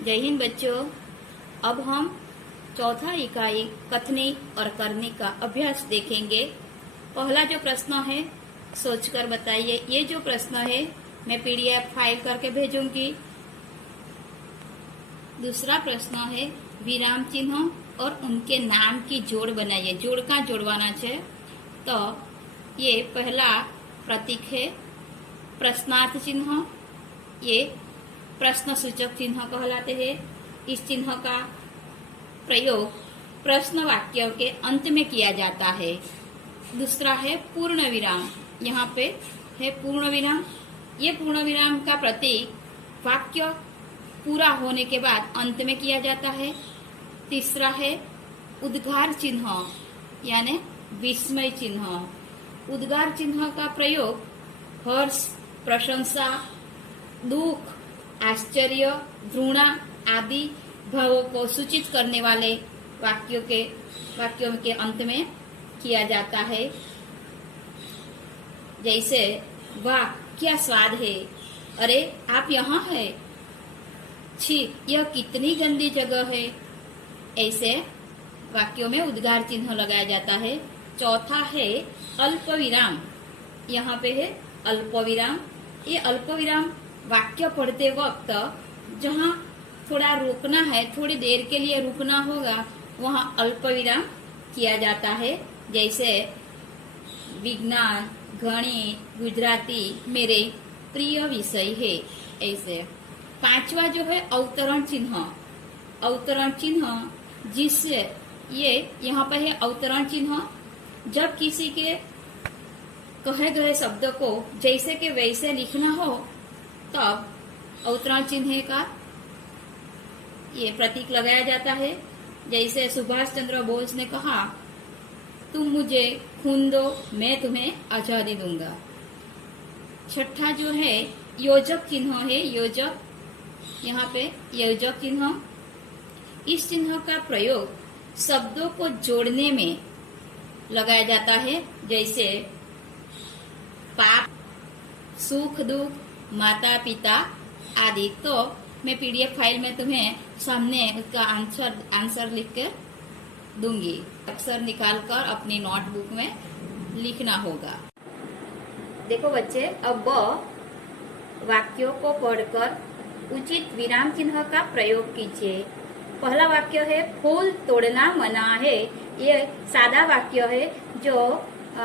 जय हिंद बच्चों। अब हम चौथा इकाई कथने और करने का अभ्यास देखेंगे। पहला जो प्रश्न है सोचकर बताइए। ये जो प्रश्न है मैं पीडीएफ फाइल करके भेजूंगी। दूसरा प्रश्न है विराम चिन्ह और उनके नाम की जोड़ बनाइए। जोड़ का जोड़वाना है। तो ये पहला प्रतीक है प्रश्नार्थ चिन्ह। ये प्रश्न सूचक चिन्ह कहलाते हैं। इस चिन्ह का प्रयोग प्रश्न वाक्य के अंत में किया जाता है। दूसरा है पूर्ण विराम। यहाँ पे है पूर्ण विराम। ये पूर्ण विराम का प्रतीक वाक्य पूरा होने के बाद अंत में किया जाता है। तीसरा है उद्गार चिन्ह यानी विस्मय चिन्ह। उद्गार चिन्ह का प्रयोग हर्ष, प्रशंसा, दुख, आश्चर्य, घृणा आदि भावों को सूचित करने वाले वाक्यों के अंत में किया जाता है। जैसे वाह क्या स्वाद है, अरे आप यहाँ है, छी यह कितनी गंदी जगह है। ऐसे वाक्यों में उद्गार चिन्ह लगाया जाता है। चौथा है अल्प विराम। यहाँ पे है अल्प विराम। ये अल्प विराम वाक्य पढ़ते वक्त जहाँ थोड़ा रुकना है, थोड़ी देर के लिए रुकना होगा, वहाँ अल्प विराम किया जाता है। जैसे विज्ञान, गणित, गुजराती मेरे प्रिय विषय है। ऐसे पांचवा जो है अवतरण चिन्ह। अवतरण चिन्ह जिससे ये यहाँ पर है अवतरण चिन्ह। जब किसी के कहे गए शब्द को जैसे के वैसे लिखना हो तब अवतरण चिन्ह का ये प्रतीक लगाया जाता है। जैसे सुभाष चंद्र बोस ने कहा, तुम मुझे खून दो मैं तुम्हें आजादी दूंगा। छठा जो है योजक चिन्ह है। योजक, यहाँ पे योजक चिन्ह। इस चिन्ह का प्रयोग शब्दों को जोड़ने में लगाया जाता है। जैसे पाप, सुख दुख, माता पिता आदि। तो मैं पीडीएफ फाइल में तुम्हें सामने उसका आंसर लिख कर दूंगी। अक्षर निकालकर अपनी नोटबुक में लिखना होगा। देखो बच्चे, अब वाक्यों को पढ़कर उचित विराम चिन्ह का प्रयोग कीजिए। पहला वाक्य है फूल तोड़ना मना है। ये सादा वाक्य है जो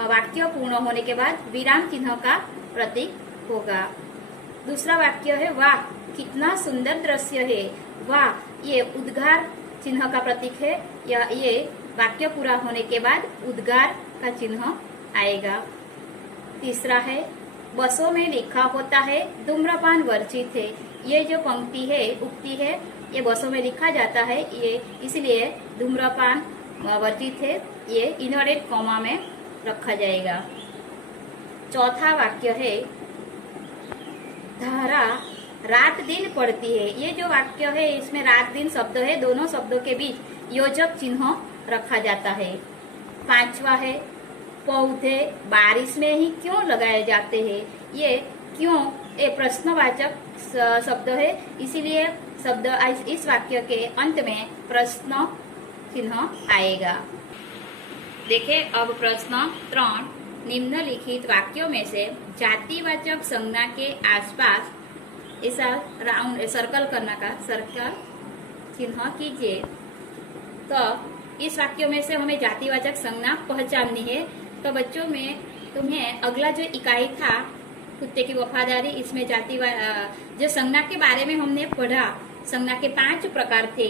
वाक्य पूर्ण होने के बाद विराम चिन्ह का प्रतीक होगा। दूसरा वाक्य है वाह कितना सुंदर दृश्य है। वाह ये उद्गार चिन्ह का प्रतीक है। ये वाक्य पूरा होने के बाद उद्गार का चिन्ह आएगा। तीसरा है बसों में लिखा होता है धूम्रपान वर्जित है। ये जो पंक्ति है, उक्ति है, ये बसों में लिखा जाता है, ये इसलिए धूम्रपान वर्जित है। ये इनवर्टेड कॉमा में रखा जाएगा। चौथा वाक्य है धारा रात दिन पड़ती है। ये जो वाक्य है इसमें रात दिन शब्द है, दोनों शब्दों के बीच योजक चिन्ह रखा जाता है। पांचवा है पौधे बारिश में ही क्यों लगाए जाते हैं। ये क्यों ये प्रश्नवाचक शब्द है, इसीलिए शब्द इस वाक्य के अंत में प्रश्न चिन्ह आएगा। देखें अब प्रश्न 3। निम्नलिखित वाक्यों में से जातिवाचक संज्ञा के आसपास ऐसा राउंड सर्कल करना का सर्कल चिन्ह कीजिए। तो इस वाक्यों में से हमें जातिवाचक संज्ञा पहचाननी है। तो बच्चों में तुम्हें अगला जो इकाई था कुत्ते की वफादारी, इसमें जो संज्ञा के बारे में हमने पढ़ा, संज्ञा के 5 प्रकार थे।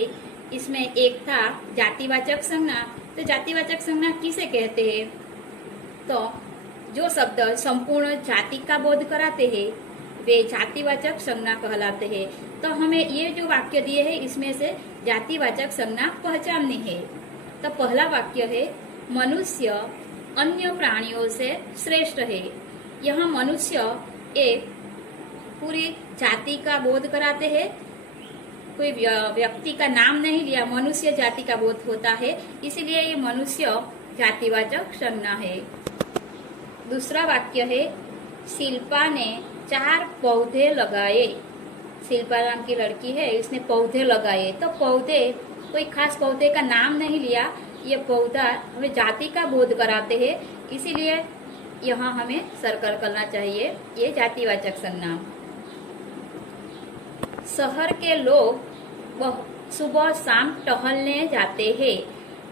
इसमें एक था जातिवाचक संज्ञा। तो जातिवाचक संज्ञा किसे कहते हैं? तो जो शब्द संपूर्ण जाति का बोध कराते हैं वे जातिवाचक संज्ञा कहलाते हैं। तो हमें ये जो वाक्य दिए हैं इसमें से जातिवाचक संज्ञा पहचाननी है। तो पहला वाक्य है मनुष्य अन्य प्राणियों से श्रेष्ठ है। यहाँ मनुष्य एक पूरी जाति का बोध कराते हैं। कोई व्यक्ति का नाम नहीं लिया, मनुष्य जाति का बोध होता है, इसीलिए ये मनुष्य जातिवाचक संज्ञा है। दूसरा वाक्य है शिल्पा ने 4 पौधे लगाए। शिल्पा नाम की लड़की है, उसने पौधे लगाए। तो पौधे, कोई खास पौधे का नाम नहीं लिया, ये पौधा हमें जाति का बोध कराते हैं, इसीलिए यहाँ हमें सर्कल करना चाहिए ये जातिवाचक सर्वनाम। शहर के लोग सुबह शाम टहलने जाते हैं।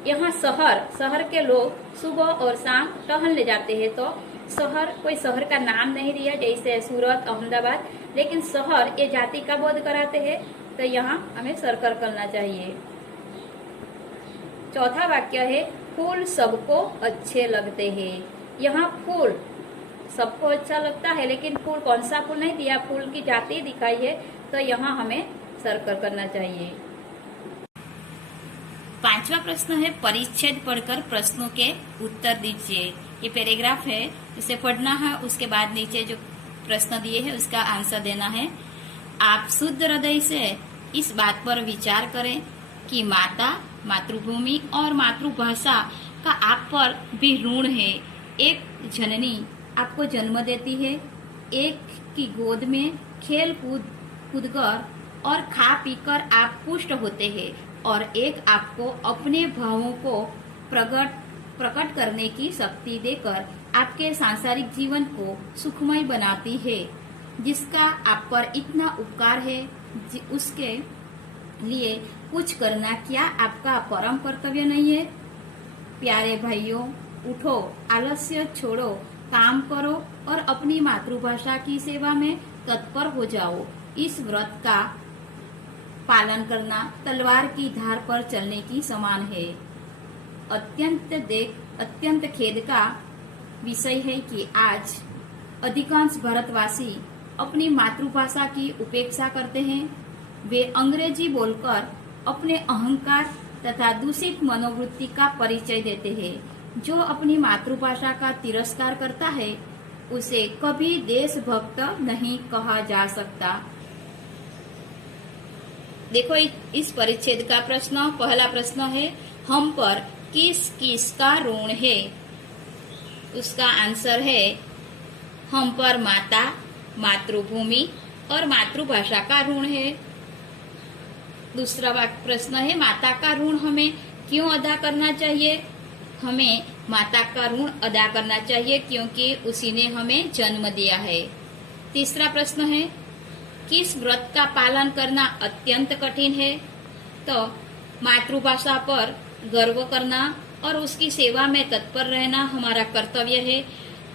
यहाँ शहर के लोग सुबह और शाम टहलने जाते हैं। तो शहर, कोई शहर का नाम नहीं दिया, जैसे सूरत, अहमदाबाद, लेकिन शहर ये जाति का बोध कराते हैं, तो यहाँ हमें सर्कल करना चाहिए। चौथा वाक्य है फूल सबको अच्छे लगते हैं। यहाँ फूल सबको अच्छा लगता है, लेकिन फूल कौन सा फूल नहीं दिया, फूल की जाति दिखाई है, तो यहाँ हमें सर्कल करना चाहिए। पांचवा प्रश्न है परिच्छेद पढ़कर प्रश्नों के उत्तर दीजिए। ये पैराग्राफ है, इसे पढ़ना है, उसके बाद नीचे जो प्रश्न दिए हैं उसका आंसर देना है। आप शुद्ध हृदय से इस बात पर विचार करें कि माता, मातृभूमि और मातृभाषा का आप पर भी ऋण है। एक जननी आपको जन्म देती है, एक की गोद में खेल कूद कर और खा पीकर आप पुष्ट होते हैं, और एक आपको अपने भावों को प्रकट करने की शक्ति देकर आपके सांसारिक जीवन को सुखमय बनाती है। जिसका आप पर इतना उपकार है, उसके लिए कुछ करना क्या आपका परम कर्तव्य नहीं है? प्यारे भाइयों, उठो, आलस्य छोड़ो, काम करो और अपनी मातृभाषा की सेवा में तत्पर हो जाओ। इस व्रत का पालन करना तलवार की धार पर चलने की समान है। अत्यंत खेद का विषय है कि आज अधिकांश भारतवासी अपनी मातृभाषा की उपेक्षा करते हैं। वे अंग्रेजी बोलकर अपने अहंकार तथा दूषित मनोवृत्ति का परिचय देते हैं। जो अपनी मातृभाषा का तिरस्कार करता है उसे कभी देशभक्त नहीं कहा जा सकता। देखो इस परिच्छेद का प्रश्न, पहला प्रश्न है हम पर किस किस का ऋण है? उसका आंसर है हम पर माता, मातृभूमि और मातृभाषा का ऋण है। दूसरा प्रश्न है माता का ऋण हमें क्यों अदा करना चाहिए? हमें माता का ऋण अदा करना चाहिए क्योंकि उसी ने हमें जन्म दिया है। तीसरा प्रश्न है किस व्रत का पालन करना अत्यंत कठिन है? तो मातृभाषा पर गर्व करना और उसकी सेवा में तत्पर रहना हमारा कर्तव्य है,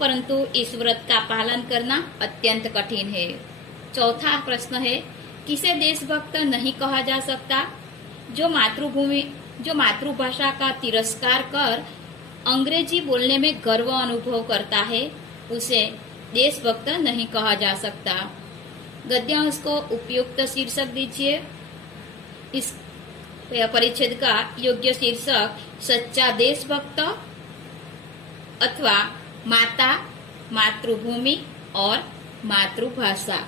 परंतु इस व्रत का पालन करना अत्यंत कठिन है। चौथा प्रश्न है किसे देशभक्त नहीं कहा जा सकता? जो मातृभाषा का तिरस्कार कर अंग्रेजी बोलने में गर्व अनुभव करता है उसे देशभक्त नहीं कहा जा सकता। गद्यांश को उपयुक्त शीर्षक दीजिए। इस परिच्छेद का योग्य शीर्षक सच्चा देशभक्त अथवा माता, मातृभूमि और मातृभाषा।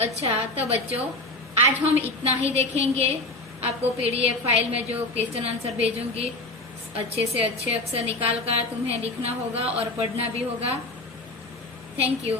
अच्छा, तो बच्चों आज हम इतना ही देखेंगे। आपको पीडीएफ फाइल में जो क्वेश्चन आंसर भेजूंगी अच्छे से अच्छे अक्षर निकाल कर तुम्हें लिखना होगा और पढ़ना भी होगा। Thank you.